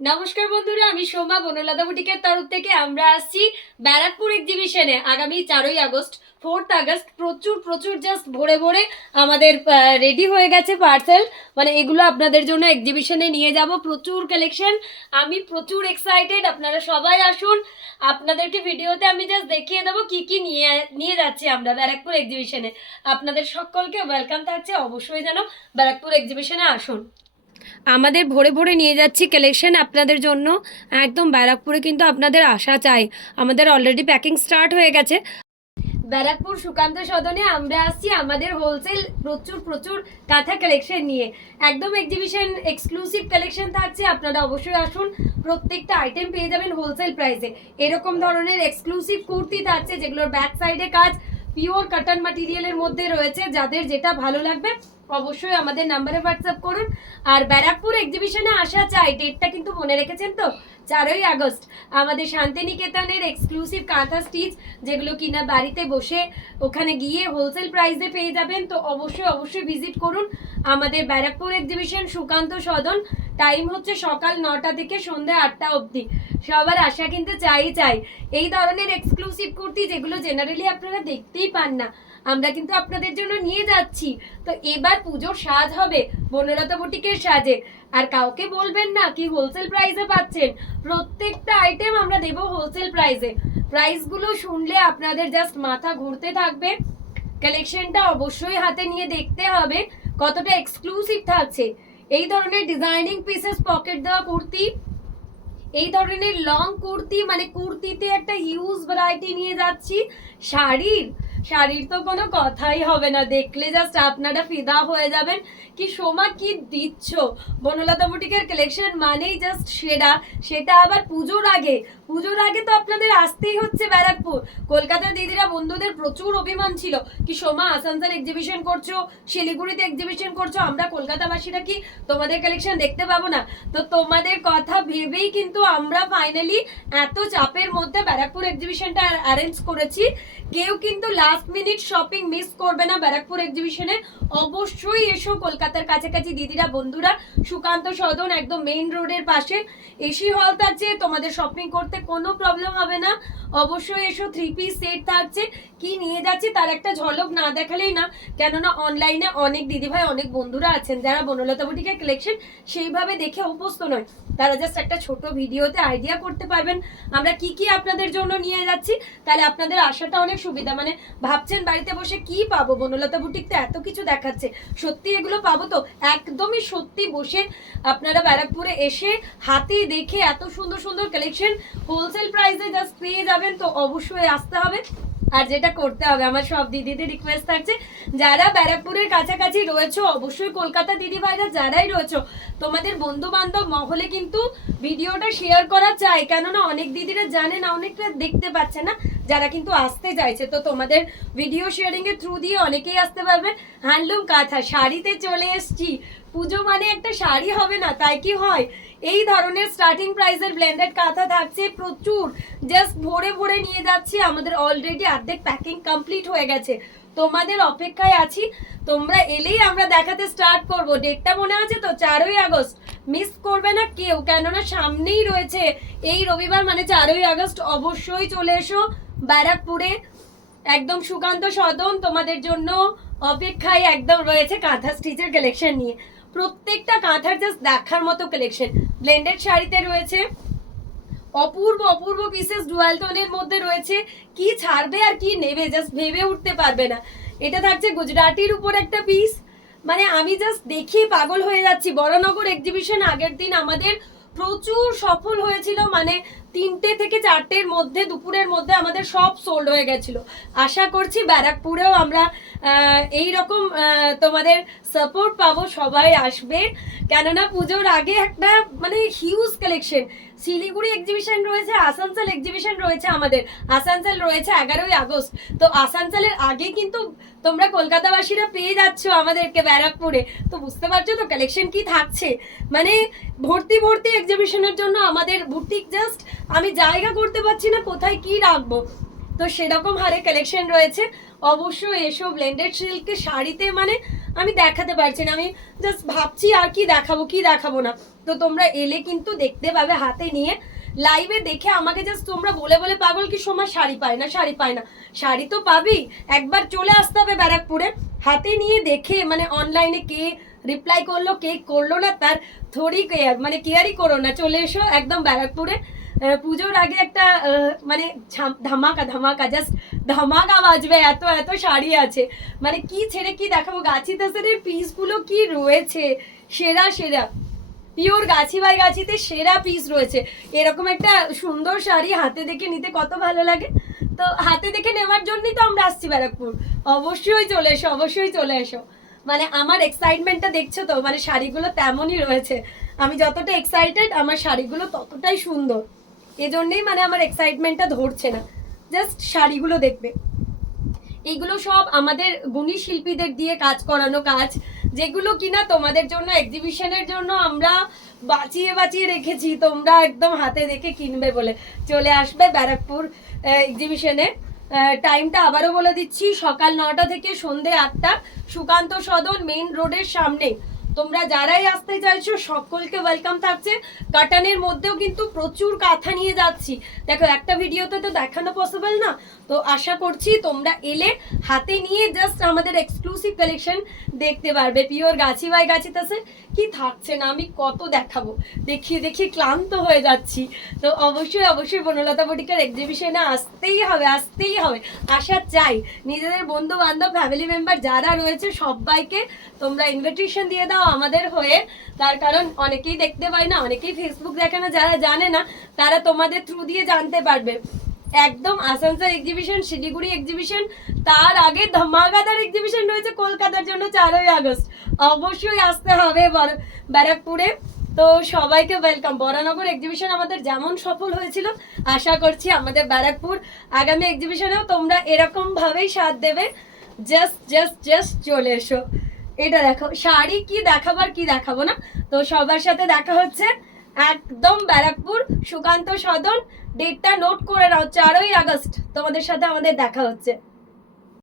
নমস্কার বন্ধুরা, আমি সোমা বনলতা বুটিকের তরফ থেকে আমরা আসছি ব্যারাকপুর এক্সিবিশনে আগামী 4ই আগস্ট 4th আগস্ট। প্রচুর প্রচুর জাস্ট ভরে ভরে আমাদের রেডি হয়ে গেছে পার্সেল, মানে এগুলো আপনাদের জন্য এক্সিবিশনে নিয়ে যাব। প্রচুর কালেকশন, আমি প্রচুর এক্সাইটেড। আপনারা সবাই আসুন, আপনাদেরকে ভিডিওতে আমি জাস্ট দেখিয়ে দেবো কি কি নিয়ে নিয়ে যাচ্ছি আমরা ব্যারাকপুর এক্সিবিশনে। আপনাদের সকলকে ওয়েলকাম থাকছে, অবশ্যই যেন ব্যারাকপুর এক্সিবিশনে আসুন। আমাদের ভরে ভরে নিয়ে যাচ্ছি কালেকশন আপনাদের জন্য। একদম ব্যারাকপুরে কিন্তু আপনাদের আসা চাই। আমাদের অলরেডি প্যাকিং স্টার্ট হয়ে গেছে। ব্যারাকপুর সুকান্ত সদনে আমরা আসছি আমাদের হোলসেল প্রচুর প্রচুর কাঁথা কালেকশন নিয়ে। একদম এক্সিবিশন এক্সক্লুসিভ কালেকশন থাকছে, আপনারা অবশ্যই আসুন। প্রত্যেকটা আইটেম পেয়ে যাবেন হোলসেল প্রাইসে। এরকম ধরনের এক্সক্লুসিভ কুর্তি থাকছে যেগুলোর ব্যাক সাইডে কাজ পিওর কটন ম্যাটেরিয়ালের মধ্যে রয়েছে। যাদের যেটা ভালো লাগবে অবশ্যই আমাদের নাম্বারে হোয়াটসঅ্যাপ করুন। আর ব্যারাকপুর এক্সিবিশনে আসা চাই, ডেটটা কিন্তু মনে রেখেছেন তো? 4ই আগস্ট আমাদের শান্তিনিকেতনের এক্সক্লুসিভ কাঁথা স্টিচ, যেগুলো কিনা বাড়িতে বসে ওখানে গিয়ে হোলসেল প্রাইসে পেয়ে যাবেন। তো অবশ্যই অবশ্যই ভিজিট করুন আমাদের ব্যারাকপুর এক্সিবিশন সুকান্ত সদন। টাইম হচ্ছে সকাল 9টা থেকে সন্ধ্যে 8টা অবধি। সবার আশা কিন্তু চাই এই ধরনের এক্সক্লুসিভ কুর্তি যেগুলো জেনারেলি আপনারা দেখতেই পান না, আমরা কিন্তু আপনাদের জন্য নিয়ে যাচ্ছি। তো এবার পুজোর সাজ হবে বনলতা বুটিকের সাজে। আর কাউকে বলবেন না কি হোলসেল প্রাইসে পাচ্ছেন, প্রত্যেকটা আইটেম আমরা দেবো হোলসেল প্রাইসে। প্রাইসগুলো শুনলে আপনাদের জাস্ট মাথা ঘুরতে থাকবে। কালেকশনটা অবশ্যই হাতে নিয়ে দেখতে হবে কতটা এক্সক্লুসিভ থাকছে। এই ধরনের ডিজাইনিং পিসেস পকেট দেওয়া কুর্তি, এই ধরনের লং কুর্তি, মানে কুর্তিতে একটা হিউজ ভ্যারাইটি নিয়ে যাচ্ছি। শাড়ির শাড়ির তো কোনো কথাই হবে না, দেখলে জাস্ট আপনারা ফিদা হয়ে যাবেন কি সোমা কি দিচ্ছ। বনলতা বুটিকের কালেকশন মানেই জাস্ট সেরা, সেটা আবার পুজোর আগে। পুজোর আগে তো আপনাদের আসতেই হচ্ছে ব্যারাকপুর। কলকাতা দিদিরা বন্ধুদের প্রচুর অভিমান ছিল কি সোমা আসানসোল এক্সিবিশন করছো, শিলিগুড়িতে এক্সিবিশন করছো, আমরা কলকাতাবাসীরা কি তোমাদের কালেকশন দেখতে পাবো না? তো তোমাদের কথা ভেবেই কিন্তু আমরা ফাইনালি এত চাপের মধ্যে ব্যারাকপুর এক্সিবিশনটা অ্যারেঞ্জ করেছি। কেউ কিন্তু লাস্ট মিনিট শপিং মিস করবে না ব্যারাকপুর এক্সিবিশনে। অবশ্যই এসো, কলকাতার কাছাকাছি দিদিরা বন্ধুরা, সুকান্ত সদন একদম মেইন রোডের পাশে। এসি হল থাকছে, তোমাদের শপিং করতে কোনো প্রবলেম হবে না। অবশ্যই এসো। 3 পিস সেট থাকছে, কি নিয়ে যাচ্ছি তার একটা ঝলক না দেখালেই না। কেননা অনলাইনে অনেক দিদিভাই অনেক বন্ধুরা আছেন যারা বনলতা বুটিকের কালেকশন সেইভাবে দেখে অভ্যস্ত নয়, তারা জাস্ট একটা ছোট ভিডিওতে আইডিয়া করতে পারবেন আমরা কি কি আপনাদের জন্য নিয়ে যাচ্ছি। তাহলে আপনাদের আশাটা অনেক সুবিধা, মানে ভাবছেন বাড়িতে বসে কি পাবো, বনলতা বুটিক তো এত কিছু দেখাচ্ছে, সত্যি এগুলো পাবো তো? একদমই সত্যি। বসে আপনারা ব্যারাকপুরে এসে হাতে দেখে এত সুন্দর সুন্দর কালেকশন হোলসেল প্রাইসে জাস্ট পেয়ে যাবেন। তো অবশ্যই আসতে হবে। আর যেটা করতে হবে, আমার সব দিদিদের রিকোয়েস্ট থাকছে, যারা ব্যারাকপুরের কাছাকাছি রয়েছে, অবশ্যই কলকাতা দিদি ভাইরা যারাই রয়েছে, তোমাদের বন্ধু বান্ধব মহলে কিন্তু ভিডিওটা শেয়ার করা চাই। কেননা অনেক দিদিরা জানে না, অনেকটা দেখতে পাচ্ছে না, যারা কিন্তু আসতে চাইছে। তো তোমাদের ভিডিও শেয়ারিং এর থ্রু দিয়ে অনেকেই আসতে পারবে। হ্যান্ডলুম কাঁথা শাড়িতে চলে এসছি। পুজো মানে একটা শাড়ি হবে না, তাই কি হয়? এই ধরনের স্টার্টিং প্রাইসের ব্লেন্ডেড কাঁথা থাকছে প্রচুর, জাস্ট ভরে ভরে নিয়ে যাচ্ছি। আমাদের অলরেডি অর্ধেক প্যাকিং কমপ্লিট হয়ে গেছে, তোমাদের অপেক্ষায় আছি। তোমরা এলেই আমরা দেখাতে স্টার্ট করব। ডেটটা মনে আছে তো? 4ই আগস্ট। মিস করবে না কেউ, কেননা সামনেই রয়েছে এই রবিবার, মানে 4ই আগস্ট। অবশ্যই চলে এসো ব্যারাকপুরে, একদম সুকান্ত সদন তোমাদের জন্য অপেক্ষায় একদম রয়েছে কাঁথা স্টিচের কালেকশন নিয়ে। প্রত্যেকটা কাঁথার জাস্ট দেখার মতো কালেকশন। ব্লেন্ডেড শাড়িতে রয়েছে অপূর্ব অপূর্ব পিসেস, ডুয়াল টোনের মধ্যে রয়েছে। কি ছাড়বে আর কি নেবে জাস্ট ভেবে উঠতে পারবে না। এটা থাকছে গুজরাটির উপর একটা পিস, মানে আমি জাস্ট দেখে পাগল হয়ে যাচ্ছি। বড়নগর এক্সিবিশন আগের দিন আমাদের প্রচুর সফল হয়েছিল, মানে 3টে থেকে 4টের মধ্যে দুপুরের মধ্যে আমাদের সব সোল্ড হয়ে গেছিল। আশা করছি ব্যারাকপুরেও আমরা এই রকম তোমাদের সাপোর্ট পাবো, সবাই আসবে। কেননা পুজোর আগে একটা মানে হিউজ কালেকশন। শিলিগুড়ি এক্সিবিশন রয়েছে, আসানসোল এক্সিবিশন রয়েছে, আমাদের আসানসোল রয়েছে 11ই আগস্ট। তো আসানসোলের আগে কিন্তু তোমরা কলকাতাবাসীরা পেয়ে যাচ্ছ আমাদেরকে ব্যারাকপুরে। তো বুঝতে পারছো তো কালেকশন কি থাকছে, মানে ভর্তি ভর্তি এক্সিবিশনের জন্য আমাদের বুটিক জাস্ট আমি জায়গা করতে পারছি না কোথায় কি রাখবো। তো সেরকম হারে কালেকশন রয়েছে। অবশ্যই এসব ব্লেন্ডেড সিল্কের শাড়িতে, মানে আমি দেখাতে পারছি না, আমি জাস্ট ভাবছি আর কি দেখাবো কি দেখাবো না। তো তোমরা এলে কিন্তু দেখতে পাবে হাতে নিয়ে, লাইভে দেখে আমাকে জাস্ট তোমরা বলে বলে পাগল কি সময় শাড়ি পায় না, শাড়ি পায় না, শাড়ি তো পাবি, একবার চলে আসতে হবে ব্যারাকপুরে, হাতে নিয়ে দেখে, মানে অনলাইনে কে রিপ্লাই করলো কে করলো না তার থোড়ি কেয়ার, মানে কেয়ারই করো না, চলে এসো একদম ব্যারাকপুরে। পুজোর আগে একটা মানে ধামাকা ধামাকা, জাস্ট ধামাকা বাজবে, এত এত শাড়ি আছে, মানে কি ছেড়ে কি দেখাবো। গাছি তাসের পিসগুলো কি রয়েছে, সেরা সেরা, পিওর গাছি বাই গাছিতে সেরা পিস রয়েছে। এরকম একটা সুন্দর শাড়ি হাতে দেখে নিতে কত ভালো লাগে, তো হাতে দেখে নেওয়ার জন্যই তো আমরা আসছি ব্যারাকপুর। অবশ্যই চলে এসো, অবশ্যই চলে এসো। মানে আমার এক্সাইটমেন্টটা দেখছো তো, মানে শাড়িগুলো তেমনই রয়েছে, আমি যতটা এক্সাইটেড আমার শাড়িগুলো ততটাই সুন্দর, এজন্যই মানে আমার এক্সাইটমেন্টটা ধরছে না। জাস্ট শাড়িগুলো দেখবে, এইগুলো সব আমাদের গুণী শিল্পীদের দিয়ে কাজ করানো কাজ, যেগুলো কিনা তোমাদের জন্য এক্সিবিশনের জন্য আমরা বাঁচিয়ে বাঁচিয়ে রেখেছি, তোমরা একদম হাতে দেখে কিনবে বলে। চলে আসবে ব্যারাকপুর এক্সিবিশনে। টাইমটা আবারও বলে দিচ্ছি, সকাল 9টা থেকে সন্ধে 8টা, সুকান্ত সদন মেইন রোডের সামনে। তোমরা যারাই আসতে চাইছো সকলকে ওয়েলকাম থাকছে। কাটানের মধ্যেও কিন্তু প্রচুর কাঁথা নিয়ে যাচ্ছি, দেখো একটা ভিডিওতে তো দেখানো পসিবল না, তো আশা করছি তোমরা এলে হাতে নিয়ে জাস্ট আমাদের এক্সক্লুসিভ কালেকশন দেখতে পারবে। পিওর গাছি বাই গাছি তাসে কি থাকছে না, আমি কত দেখাবো, দেখিয়ে দেখিয়ে ক্লান্ত হয়ে যাচ্ছি। তো অবশ্যই অবশ্যই বনলতা বুটিকের এক্সিবিশনে আসতেই হবে, আসতেই হবে, আসা চাই। নিজেদের বন্ধু বান্ধব ফ্যামিলি মেম্বার যারা রয়েছে সবাইকে তোমরা ইনভিটেশন দিয়ে দাও আমাদের হয়ে, তার কারণ অনেকেই দেখতে পায় না, অনেকেই ফেসবুক দেখে না, যারা জানে না তারা তোমাদের থ্রু দিয়ে জানতে পারবে। একদম আসানসোল এক্সিবিশন, শিলিগুড়ি এক্সিবিশন, তার আগে ধামাকাদার এক্সিবিশন রয়েছে কলকাতার জন্য 4ই আগস্ট। অবশ্যই আসতে হবে ব্যারাকপুরে। তো সবাইকে ওয়েলকাম। বরানগর এক্সিবিশন আমাদের যেমন সফল হয়েছিল, আশা করছি আমাদের ব্যারাকপুর আগামী এক্সিবিশনেও তোমরা এরকম ভাবেই সাথ দেবে। জাস্ট জাস্ট জাস্ট চলে এসো। এটা দেখো শাড়ি কি দেখাবার কি দেখাবো না, তো সবার সাথে দেখা হচ্ছে একদম ব্যারাকপুর সুকান্ত সদন। ডেটটা নোট করে নাও, 4ই আগস্ট তোমাদের সাথে আমাদের দেখা হচ্ছে।